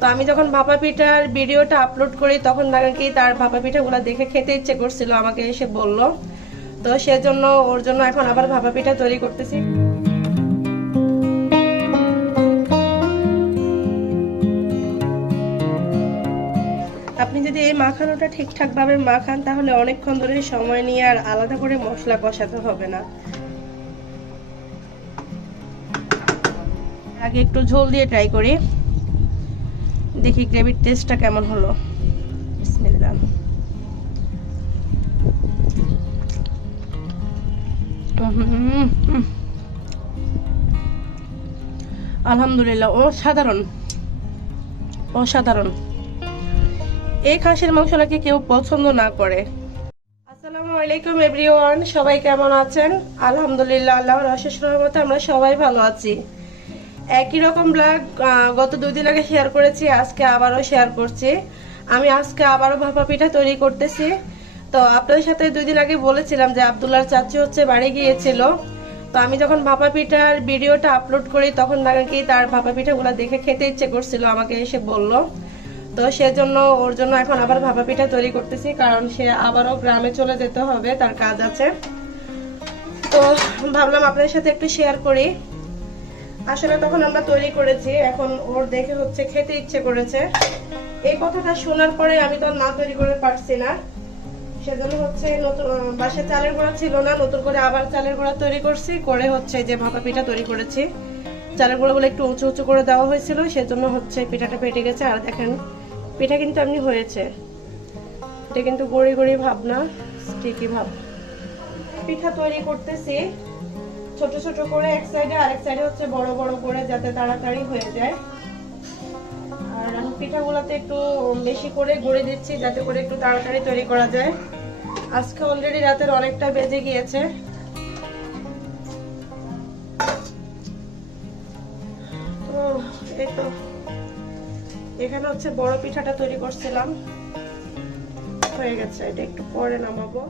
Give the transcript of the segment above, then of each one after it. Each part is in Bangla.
তো আমি যখন ভাপা পিঠার ভিডিওটা আপলোড করি তখন নাকি তার ভাপা পিঠাগুলো দেখে খেতে ইচ্ছে করছিল, আমাকে এসে বলল। তো সেজন্য ওর জন্য এখন আবার ভাপা পিঠা তৈরি করতেছি। আপনি যদি এই মাখানোটা ঠিকঠাক ভাবে মাখান তাহলে অনেকক্ষণ ধরে সময় নিয়ে আর আলাদা করে মশলা কষাতে হবে না। আগে একটু ঝোল দিয়ে ট্রাই করি, দেখি গ্রেভির টেস্টটা কেমন হলো। বিসমিল্লাহ। আলহামদুলিল্লাহ, অসাধারণ অসাধারণ। এই খাসির মাংস নাকি কেউ পছন্দ না করে। আসসালামু আলাইকুম এভরিওয়ান, সবাই কেমন আছেন? আলহামদুলিল্লাহ, আল্লাহর অশেষ রহমতে আমরা সবাই ভালো আছি। একই রকম ব্লগ গত 2 দিন আগে শেয়ার করেছি, আজকে আবারও শেয়ার করছি। আমি আজকে আবারও ভাপা পিঠা তৈরি করতেছি। তো আপনাদের সাথে 2 দিন আগে বলেছিলাম যে আব্দুল্লাহর চাচি হচ্ছে বাড়ি গিয়েছিল। তো আমি যখন ভাপা পিঠার ভিডিওটা আপলোড করি তখন নাকি তার ভাপা পিঠাগুলো দেখে খেতে ইচ্ছে করছিল, আমাকে এসে বলল। তো সেজন্য ওর জন্য এখন আবার ভাপা পিঠা তৈরি করতেছি, কারণ সে আবারও গ্রামে চলে যেতে হবে, তার কাজ আছে। তো ভাবলাম আপনাদের সাথে একটু শেয়ার করি। আসলে তখন আমরা তৈরি করেছি, এখন ওর দেখে হচ্ছে খেতে ইচ্ছে করেছে। এই কথাটা শোনার পরে আমি তো না তৈরি করে পারছি না, সেজন্য হচ্ছে নতুন বাসায় চালের গুঁড়া ছিল না, নতুন করে আবার চালের গুঁড়া তৈরি করছি, করে হচ্ছে যে ভাপা পিঠা তৈরি করেছি। চালের গুঁড়াগুলো একটু উঁচু উঁচু করে দেওয়া হয়েছিল, সেজন্য হচ্ছে পিঠাটা ফেটে গেছে। আর দেখেন পিঠা কিন্তু এমনি হয়েছে, এটা কিন্তু গড়ি গড়ি ভাব না, স্টিকি ভাব। পিঠা তৈরি করতেছি ছোট ছোট করে, এক সাইডে আর এক সাইডে হচ্ছে বড় বড় করে, যাতে তাড়াতাড়ি হয়ে যায়। আর আমি পিঠাগুলোতে একটু বেশি করে গড়ে দিচ্ছি, যাতে করে একটু তাড়াতাড়ি তৈরি করা যায়। আজকে অলরেডি রাতের অনেকটা বেজে গিয়েছে। তো এই তো এখানে হচ্ছে বড় পিঠাটা তৈরি করছিলাম, হয়ে গেছে। এটা একটু পরে নামাবো।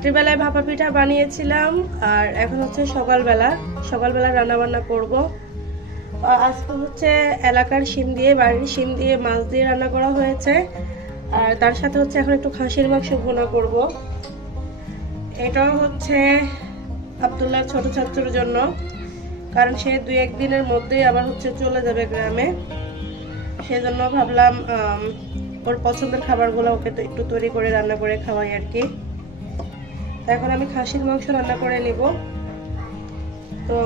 রাত্রিবেলায় ভাপা পিঠা বানিয়েছিলাম, আর এখন হচ্ছে সকালবেলা রান্না বান্না করব। আজকে হচ্ছে এলাকার শিম দিয়ে, বাড়ির শিম দিয়ে মাছ দিয়ে রান্না করা হয়েছে, আর তার সাথে হচ্ছে এখন একটু খাসির মাংস ভুনা করব। এটা হচ্ছে আব্দুল্লাহর ছোট ছাত্রের জন্য, কারণ সে 2-1 দিনের মধ্যেই আবার হচ্ছে চলে যাবে গ্রামে। সেজন্য ভাবলাম ওর পছন্দের খাবারগুলো ওকে তো একটু তৈরি করে রান্না করে খাওয়াই আর কি। এখন আমি খাসির মাংস রান্না করে নিব। তো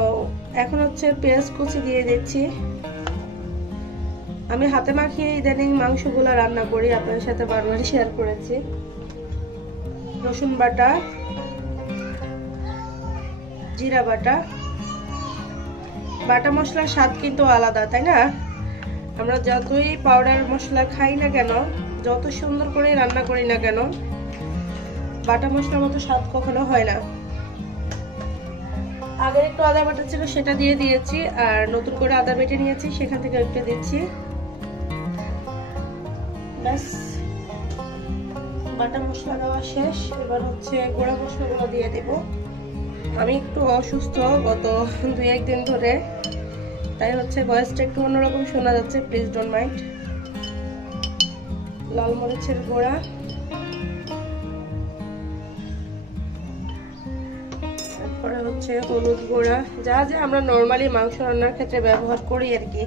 এখন হচ্ছে পেঁয়াজ কুচি দিয়ে দিচ্ছি। আমি হাতে মাখিয়ে ইদানিং মাংসগুলো রান্না করি, আপনাদের সাথে বারবার শেয়ার করেছি। রসুন বাটা, জিরা বাটা, বাটা মশলার স্বাদ কিন্তু আলাদা, তাই না? আমরা যতই পাউডার মশলা খাই না কেন, যত সুন্দর করে রান্না করি না কেন, বাটা মশলার মতো স্বাদ কখনো হয় না। আগের একটু আদা বাটা ছিল, সেটা দিয়ে দিয়েছি, আর নতুন করে আদা বেটে নিয়েছি, সেখান থেকে একটু দিচ্ছি। ব্যাস, বাটা মশলা দেওয়া শেষ। এবার হচ্ছে গুঁড়া মশলাগুলো দিয়ে দেব। আমি একটু অসুস্থ গত 2-1 দিন ধরে, তাই হচ্ছে ভয়েসটা একটু অন্যরকম শোনা যাচ্ছে, প্লিজ ডোন্ট মাইন্ড। লাল মরিচের গুঁড়া, তারপরে হচ্ছে হলুদ গুঁড়া, যা যা আমরা নর্মালি মাংস রান্নার ক্ষেত্রে ব্যবহার করি আর কি।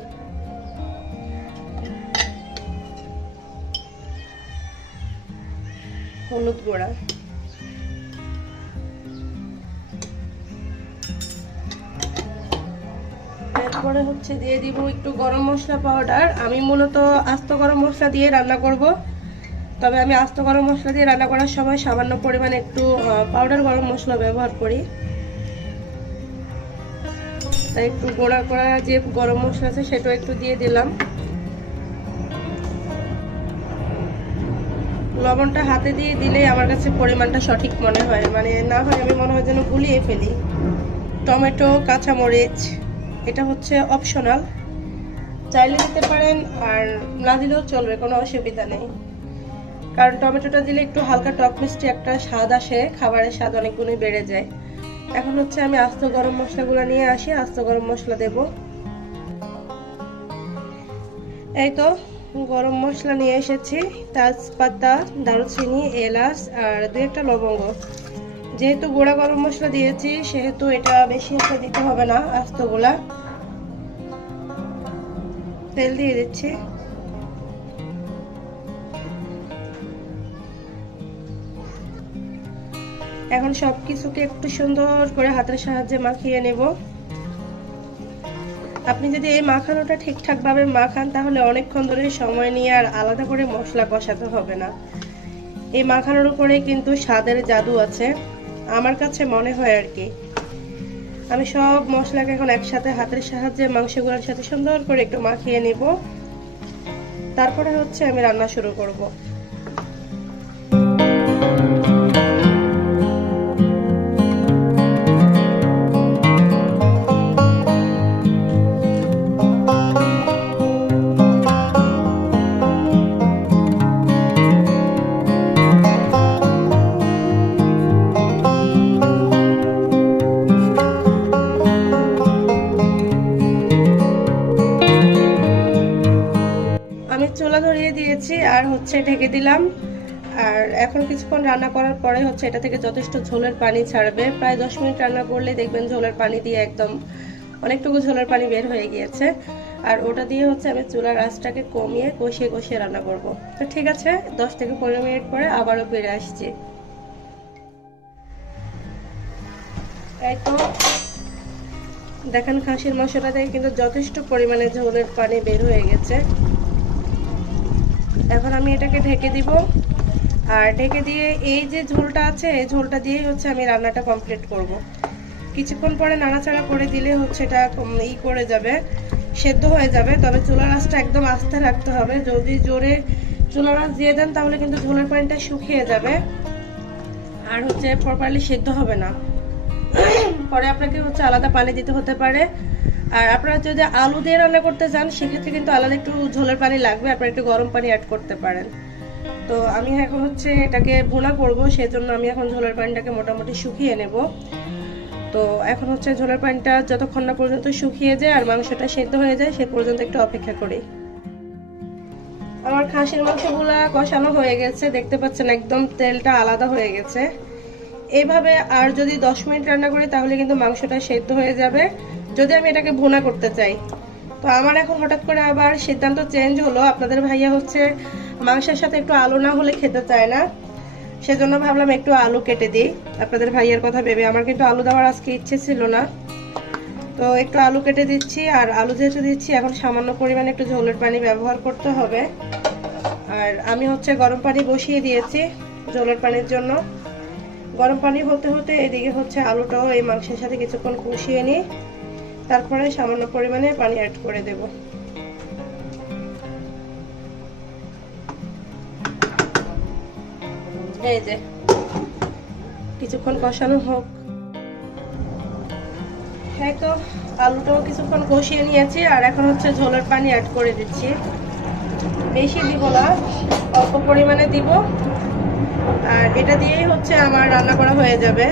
হলুদ গুঁড়া, এরপরে হচ্ছে দিয়ে দিব একটু গরম মশলা পাউডার। আমি মূলত আস্ত গরম মশলা দিয়ে রান্না করব, তবে আমি আস্ত গরম মশলা দিয়ে রান্না করার সময় সামান্য পরিমাণে একটু পাউডার গরম মশলা ব্যবহার করি। তাই একটু গুঁড়া করা যে গরম মশলা আছে সেটাও একটু দিয়ে দিলাম। লবণটা হাতে দিয়ে দিলে আমার কাছে পরিমাণটা সঠিক মনে হয়, মানে না হয় আমি মনে হয় যেন গুলিয়ে ফেলি। টমেটো, কাঁচামরিচ, এটা হচ্ছে অপশনাল, চাইলে দিতে পারেন, আর না দিলেও চলবে, কোনো অসুবিধা নেই। কারণ টমেটোটা দিলে একটু হালকা টক মিষ্টি একটা স্বাদ আসে, খাবারের স্বাদ অনেক গুণই বেড়ে যায়। এখন হচ্ছে আমি আস্ত গরম মশলাগুলো নিয়ে আসি, আস্ত গরম মশলা দেব। এই তো গরম মশলা নিয়ে এসেছি, তেজপাতা, দারুচিনি, এলাচ আর 2-1টা লবঙ্গ। যেহেতু গুঁড়া গরম মশলা দিয়েছি সেহেতু এটা বেশি একটা দিতে হবে না। আস্তগুলা তেল দিয়ে দিচ্ছি। এখন সবকিছুকে একটু সুন্দর করে হাতের সাহায্যে মাখিয়ে নেব। আপনি যদি এই মাখানোটা ঠিকঠাক ভাবে মাখান তাহলে অনেকক্ষণ ধরে সময় নিয়ে আর আলাদা করে মশলা কষাতে হবে না। এই মাখানোর উপরে কিন্তু স্বাদের জাদু আছে, আমার কাছে মনে হয় আর কি। আমি সব মশলাকে এখন একসাথে হাতের সাহায্যে মাংসগুলোর সাথে সুন্দর করে একটু মাখিয়ে নেব, তারপরে হচ্ছে আমি রান্না শুরু করব। চুলা ধরিয়ে দিয়েছি আর হচ্ছে ঢেকে দিলাম। আর এখন কিছুক্ষণ রান্না করার পরে হচ্ছে এটা থেকে যথেষ্ট ঝোলের পানি ছাড়বে। প্রায় 10 মিনিট রান্না করলে দেখবেন ঝোলের পানি দিয়ে একদম অনেকটুকু ঝোলের পানি বের হয়ে গিয়েছে। আর ওটা দিয়ে হচ্ছে আমি চুলার আঁচটাকে কমিয়ে কষিয়ে কষিয়ে রান্না করব। তো ঠিক আছে, 10 থেকে 15 মিনিট পরে আবারও ফিরে আসছি। এই তো দেখেন খাসির মাংসটা থেকে কিন্তু যথেষ্ট পরিমাণে ঝোলের পানি বের হয়ে গেছে। এখন আমি এটাকে ঢেকে দিব, আর ঢেকে দিয়ে এই যে ঝোলটা আছে এই ঝোলটা দিয়ে হচ্ছে আমি রান্নাটা কমপ্লিট করব। কিছুক্ষণ পরে নাড়াচাড়া করে দিলে হচ্ছে এটা করে যাবে, সেদ্ধ হয়ে যাবে। তবে চুলার আঁচটা একদম আস্তে রাখতে হবে। যদি জোরে চুলার আঁচ দিয়ে দেন তাহলে কিন্তু ঝোলের পানিটা শুকিয়ে যাবে আর হচ্ছে প্রপারলি সেদ্ধ হবে না। পরে আপনাকে হচ্ছে আলাদা পানি দিতে হতে পারে। আর আপনারা যদি আলু দিয়ে রান্না করতে চান সেক্ষেত্রে কিন্তু আলাদা একটু ঝোলের পানি লাগবে, আপনারা একটু গরম পানি অ্যাড করতে পারেন। তো আমি এখন হচ্ছে এটাকে ভুনা করব, সেজন্য আমি এখন ঝোলের পানিটাকে মোটামুটি শুকিয়ে নেব। তো এখন হচ্ছে ঝোলের পানিটা যতক্ষণ না পর্যন্ত শুকিয়ে যায় আর মাংসটা সেদ্ধ হয়ে যায় সে পর্যন্ত একটু অপেক্ষা করি। আমার খাসির মাংসগুলা কষানো হয়ে গেছে, দেখতে পাচ্ছেন একদম তেলটা আলাদা হয়ে গেছে। এইভাবে আর যদি 10 মিনিট রান্না করি তাহলে কিন্তু মাংসটা সেদ্ধ হয়ে যাবে, যদি আমি এটাকে ভুনা করতে চাই। তো আমার এখন হঠাৎ করে আবার সিদ্ধান্ত চেঞ্জ হলো, আপনাদের ভাইয়া হচ্ছে মাংসের সাথে একটু আলু না হলে খেতে চায় না, সেজন্য ভাবলাম একটু আলু কেটে দিই আপনাদের ভাইয়ার কথা ভেবে। আমার কিন্তু আলু দেওয়ার আজকে ইচ্ছে ছিল না, তো একটু আলু কেটে দিচ্ছি। আর আলু যেহেতু দিচ্ছি এখন সামান্য পরিমাণে একটু ঝোলের পানি ব্যবহার করতে হবে। আর আমি হচ্ছে গরম পানি বসিয়ে দিয়েছি ঝোলের পানির জন্য। গরম পানি হতে হতে এদিকে হচ্ছে আলুটাও এই মাংসের সাথে কিছুক্ষণ কষিয়ে নিই, তারপরে সামান্য পরিমাণে পানি অ্যাড করে দেব। এই যে কিছুক্ষণ কষানো হোক। হ্যাঁ, তো আলুটাও কিছুক্ষণ কষিয়ে নিয়েছি আর এখন হচ্ছে ঝোলের পানি অ্যাড করে দিচ্ছি। বেশি দিব না, অল্প পরিমাণে দিব, আর এটা দিয়েই হচ্ছে আমার রান্না করা হয়ে যাবে।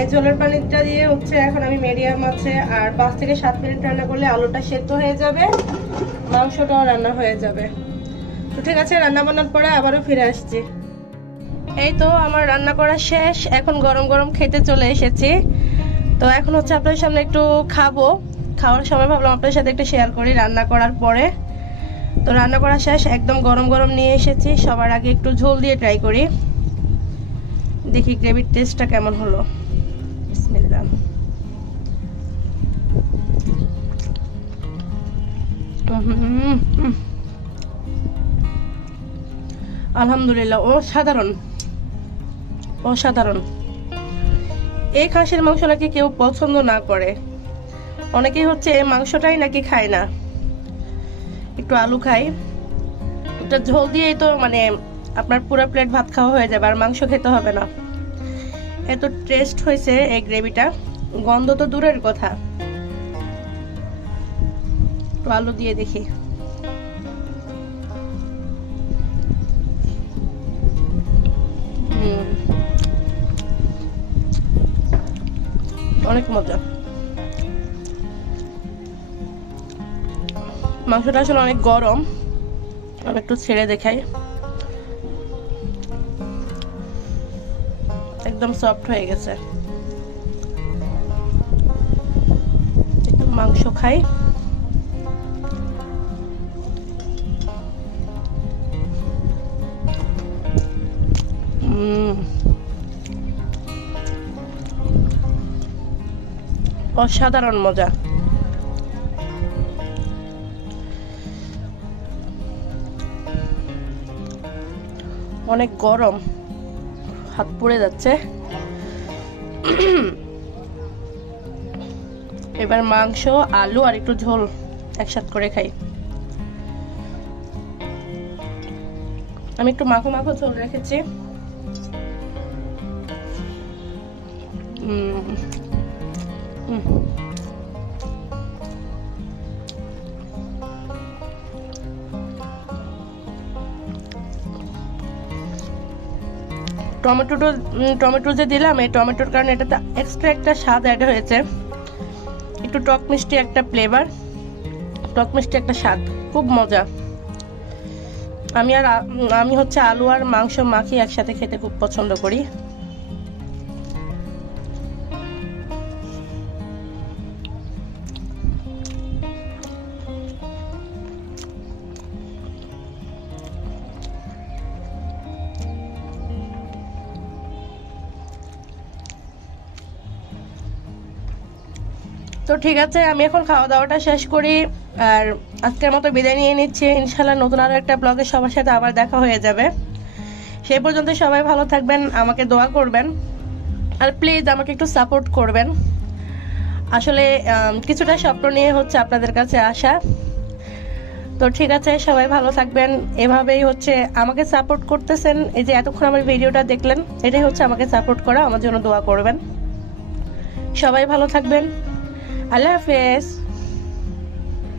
এই ঝোলের পানিটা দিয়ে হচ্ছে এখন আমি মিডিয়াম আছে আর 5 থেকে 7 মিনিট রান্না করলে আলুটা সেদ্ধ হয়ে যাবে, মাংসটাও রান্না হয়ে যাবে। তো ঠিক আছে, রান্না বান্নার পরে আবারও ফিরে আসছি। এই তো আমার রান্না করা শেষ, এখন গরম গরম খেতে চলে এসেছি। তো এখন হচ্ছে আপনাদের সামনে একটু খাবো, খাওয়ার সময় ভাবলাম আপনাদের সাথে একটু শেয়ার করি রান্না করার পরে। তো রান্না করা শেষ, একদম গরম গরম নিয়ে এসেছি। সবার আগে একটু ঝোল দিয়ে ট্রাই করি, দেখি গ্রেভির টেস্টটা কেমন হলো। বিসমিল্লাহ। আলহামদুলিল্লাহ, অসাধারণ অসাধারণ। এই খাসির মাংস নাকি কেউ পছন্দ না করে, অনেকেই হচ্ছে এই মাংসটাই নাকি খায় না, একটু আলু খাই, একটা ঝোল দিয়েই তো মানে আপনার পুরো প্লেট ভাত খাওয়া হয়ে যাবে আর মাংস খেতে হবে না। এত টেস্ট হয়েছে এই গ্রেভিটা, গন্ধ তো দূরের কথা। তো আলু দিয়ে দেখি। অনেক মজা। মাংসটা আসলে অনেক গরম, আমি একটু ছেড়ে দেখাই। একদম সফট হয়ে গেছে। একটু মাংস খাই। অসাধারণ মজা। অনেক গরম, হাত পুড়ে যাচ্ছে। এবার মাংস, আলু আর একটু ঝোল একসাথে করে খাই। আমি একটু মাখো মাখো ঝোল রেখেছি। টমেটো যে দিলাম, এই টমেটোর কারণে এটাতে এক্সট্রা একটা স্বাদ অ্যাড হয়েছে, একটু টক মিষ্টি একটা ফ্লেভার, টক মিষ্টি একটা স্বাদ, খুব মজা। আমি হচ্ছে আলু আর মাংস মাখিয়ে একসাথে খেতে খুব পছন্দ করি। তো ঠিক আছে, আমি এখন খাওয়া দাওয়াটা শেষ করি আর আজকের মতো বিদায় নিয়ে নিচ্ছি। ইনশাল্লাহ নতুন আরো একটা ব্লগে সবার সাথে আবার দেখা হয়ে যাবে। সেই পর্যন্ত সবাই ভালো থাকবেন, আমাকে দোয়া করবেন আর প্লিজ আমাকে একটু সাপোর্ট করবেন। আসলে কিছুটা স্বপ্ন নিয়ে হচ্ছে আপনাদের কাছে আসা। তো ঠিক আছে, সবাই ভালো থাকবেন। এভাবেই হচ্ছে আমাকে সাপোর্ট করতেছেন, এই যে এতক্ষণ আমার ভিডিওটা দেখলেন, এটাই হচ্ছে আমাকে সাপোর্ট করা। আমার জন্য দোয়া করবেন। সবাই ভালো থাকবেন, আল্লাহ হাফেজ।